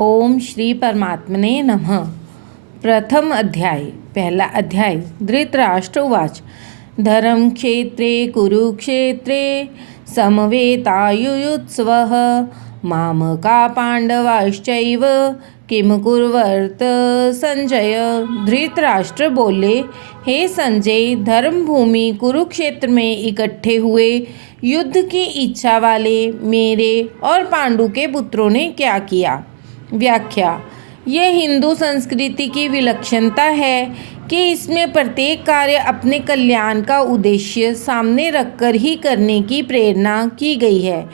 ओम श्री परमात्मने नमः। प्रथम अध्याय। पहला अध्याय। धृतराष्ट्र उवाच। धर्म क्षेत्रे कुरुक्षेत्रे समवेतायुयुत्सवः मामका पांडवाश्चैव किम कुर्वर्त संजय। धृतराष्ट्र बोले, हे संजय, धर्म भूमि कुरुक्षेत्र में इकट्ठे हुए युद्ध की इच्छा वाले मेरे और पांडु के पुत्रों ने क्या किया। व्याख्या। यह हिंदू संस्कृति की विलक्षणता है कि इसमें प्रत्येक कार्य अपने कल्याण का उद्देश्य सामने रखकर ही करने की प्रेरणा की गई है।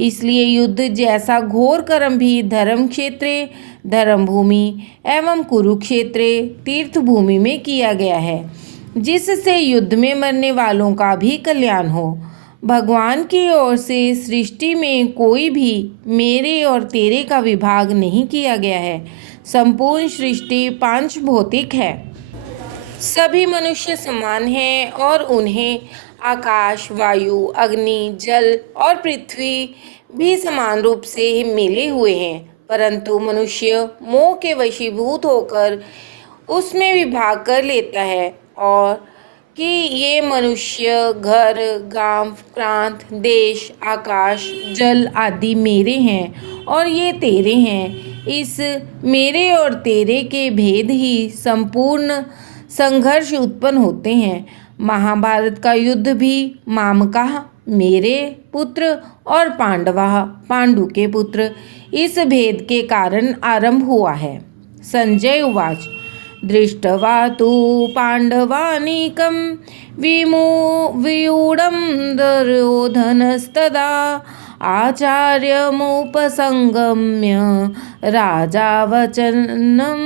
इसलिए युद्ध जैसा घोर कर्म भी धर्म क्षेत्रे, धर्म भूमि एवं कुरुक्षेत्रे, तीर्थ भूमि में किया गया है, जिससे युद्ध में मरने वालों का भी कल्याण हो। भगवान की ओर से सृष्टि में कोई भी मेरे और तेरे का विभाग नहीं किया गया है। संपूर्ण सृष्टि पांच भौतिक है। सभी मनुष्य समान हैं और उन्हें आकाश, वायु, अग्नि, जल और पृथ्वी भी समान रूप से मिले हुए हैं, परंतु मनुष्य मोह के वशीभूत होकर उसमें विभाग कर लेता है और कि ये मनुष्य घर, गांव, प्रांत, देश, आकाश, जल आदि मेरे हैं और ये तेरे हैं। इस मेरे और तेरे के भेद ही संपूर्ण संघर्ष उत्पन्न होते हैं। महाभारत का युद्ध भी मामका मेरे पुत्र और पांडु के पुत्र इस भेद के कारण आरंभ हुआ है। संजय उवाच। दृष्ट्वा तु पाण्डवानीकं वियूढं दुर्योधनस्तदा आचार्यमुपसंगम्य राजा वचनं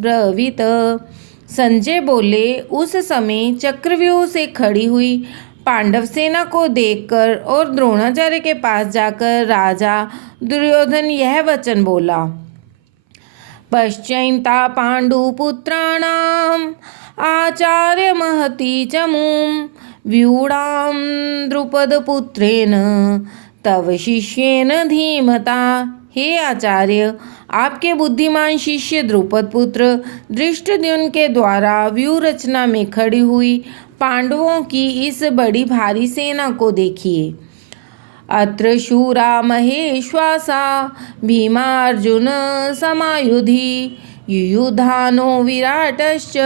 ब्रवीत। संजय बोले, उस समय चक्रव्यूह से खड़ी हुई पांडव सेना को देखकर और द्रोणाचार्य के पास जाकर राजा दुर्योधन यह वचन बोला। पश्चैन्ता पाण्डुपुत्राणाम् आचार्य महती चमूं व्यूढां द्रुपदपुत्रेण तव शिष्येन धीमता। हे आचार्य, आपके बुद्धिमान शिष्य द्रुपद पुत्र धृष्टद्युम्न के द्वारा व्यूह रचना में खड़ी हुई पांडवों की इस बड़ी भारी सेना को देखिए। अत्र शूरा महेश्वासा भीमार्जुन समायुधि युयुधानो विराटश्च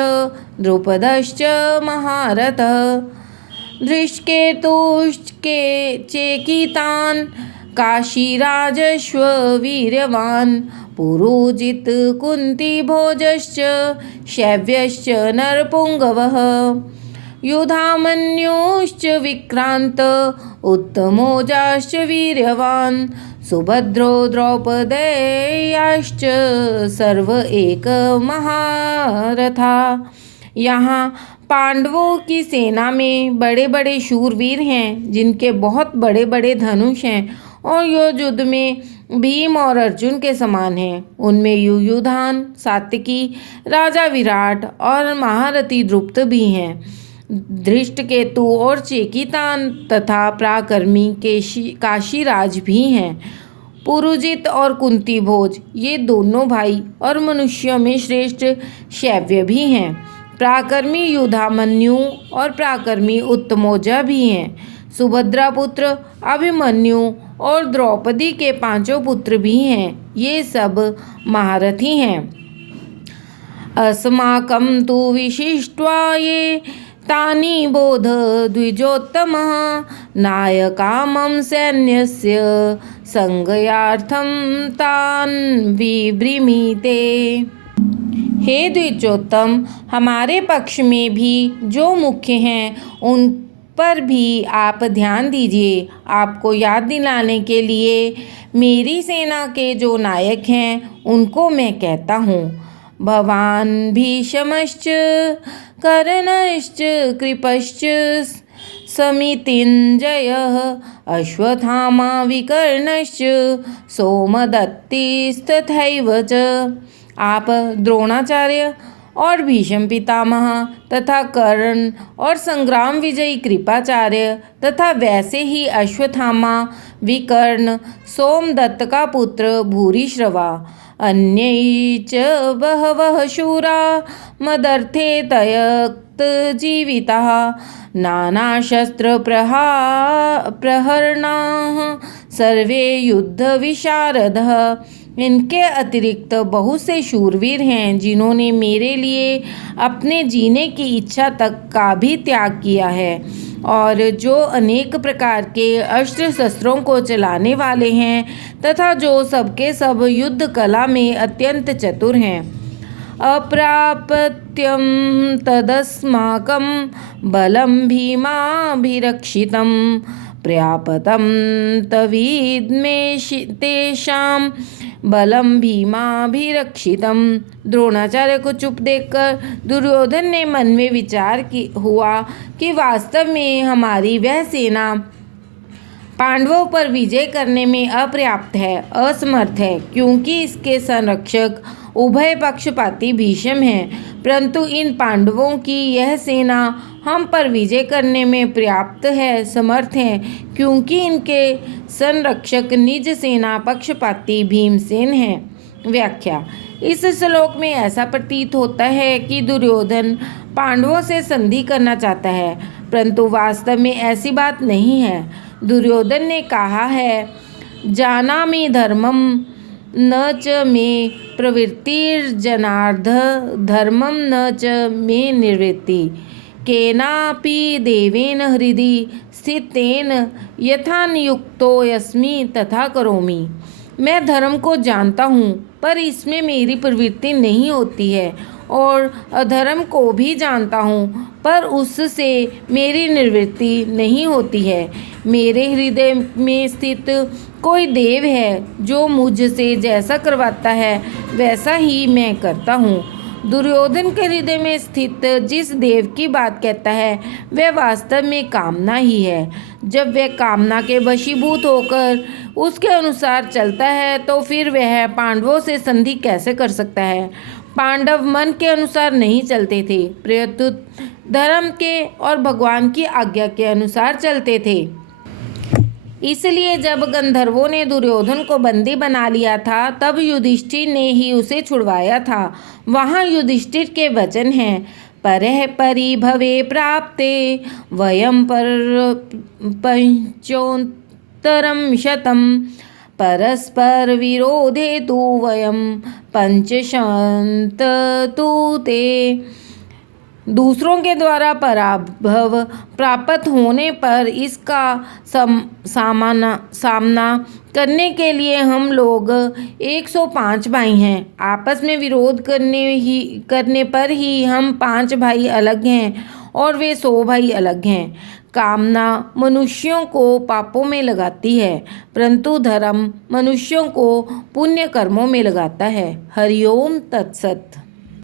द्रुपदश्च महारथः धृष्टकेतुश्च चेकितान् काशीराजश्व वीर्यवान् पुरोजित कुन्तीभोजश्च शैव्यश्च नरपुङ्गवः युधामन्युश्च विक्रांत उत्तमोजाश्च वीर्यवान् सुभद्रो द्रौपदेयाश्च सर्व एक महारथा। यहाँ पांडवों की सेना में बड़े बड़े शूरवीर हैं, जिनके बहुत बड़े बड़े धनुष हैं और युद्ध में भीम और अर्जुन के समान हैं। उनमें युयुधान, सात्यकी, राजा विराट और महारथी द्रुपद भी हैं। धृष्टकेतु और चेकितान तथा पराक्रमी काशीराज भी हैं। पुरुजित और कुंती भोज ये दोनों भाई और मनुष्यों में श्रेष्ठ शैव्य भी हैं। पराक्रमी युधामन्यु और पराक्रमी उत्तमोजा भी हैं। सुभद्रा पुत्र अभिमन्यु और द्रौपदी के पांचों पुत्र भी हैं। ये सब महारथी हैं। अस्माकं तु विशिष्ट्वा ये तानि बोध द्विजोत्तमः नायका मम सैन्यस्य संज्ञार्थं तान् विब्रीमीते। हे द्विजोत्तम, हमारे पक्ष में भी जो मुख्य हैं उन पर भी आप ध्यान दीजिए। आपको याद दिलाने के लिए मेरी सेना के जो नायक हैं उनको मैं कहता हूँ। भवान् भीष्मश्च कर्णश्च कृपश्च समितिञ्जयः अश्वत्थामा विकर्णश्च सोमदत्तिस्तथैव च। आप द्रोणाचार्य और भीष्म पितामह तथा कर्ण और संग्राम विजयी कृपाचार्य तथा वैसे ही अश्वत्थामा, विकर्ण, सोमदत्त का पुत्र भूरिश्रवा, अन्यै च बहवः शूरा मदर्थे तयक्त जीविताः, प्रहरणाः सर्वे युद्ध विशारदः। इनके अतिरिक्त बहुत से शूरवीर हैं जिन्होंने मेरे लिए अपने जीने की इच्छा तक का भी त्याग किया है, और जो अनेक प्रकार के अस्त्र शस्त्रों को चलाने वाले हैं तथा जो सबके सब युद्ध कला में अत्यंत चतुर हैं। अप्राप्त्यं तदस्माकं बलं भीमाभिरक्षितं, पर्याप्तं तवीद्मे तेषां बलम भीमाभिरक्षितम। द्रोणाचार्य को चुप देखकर दुर्योधन ने मन में विचार हुआ कि वास्तव में हमारी वह सेना पांडवों पर विजय करने में अपर्याप्त है, असमर्थ है, क्योंकि इसके संरक्षक उभय पक्षपाती भीष्म हैं। परंतु इन पांडवों की यह सेना हम पर विजय करने में पर्याप्त है, समर्थ हैं, क्योंकि इनके संरक्षक निज सेना पक्षपाती भीमसेन हैं। व्याख्या: इस श्लोक में ऐसा प्रतीत होता है कि दुर्योधन पांडवों से संधि करना चाहता है, परंतु वास्तव में ऐसी बात नहीं है। दुर्योधन ने कहा है, जानामि धर्मम न च मे प्रवृत्तिर्जनार्द, धर्मम न च मे निवृत्ति, केनापि देवेन हृदि स्थितेन यथा नियुक्तोऽस्मि तथा करोमि। मैं धर्म को जानता हूँ, पर इसमें मेरी प्रवृत्ति नहीं होती है, और अधर्म को भी जानता हूँ, पर उससे मेरी निवृत्ति नहीं होती है। मेरे हृदय में स्थित कोई देव है जो मुझसे जैसा करवाता है वैसा ही मैं करता हूँ। दुर्योधन के हृदय में स्थित जिस देव की बात कहता है वह वास्तव में कामना ही है। जब वह कामना के वशीभूत होकर उसके अनुसार चलता है तो फिर वह पांडवों से संधि कैसे कर सकता है। पांडव मन के अनुसार नहीं चलते थे, प्रत्युत धर्म के और भगवान की आज्ञा के अनुसार चलते थे। इसलिए जब गंधर्वों ने दुर्योधन को बंदी बना लिया था तब युधिष्ठिर ने ही उसे छुड़वाया था। वहाँ युधिष्ठिर के वचन हैं, परः परिभवे प्राप्ते वयं पंचोत्तरं शतं, परस्पर विरोधे तु वयं पंचशतं ते। दूसरों के द्वारा पराभव प्राप्त होने पर इसका सामना करने के लिए हम लोग 105 भाई हैं। आपस में विरोध करने पर ही हम 5 भाई अलग हैं और वे 100 भाई अलग हैं। कामना मनुष्यों को पापों में लगाती है, परंतु धर्म मनुष्यों को पुण्य कर्मों में लगाता है। हरिओम तत्सत।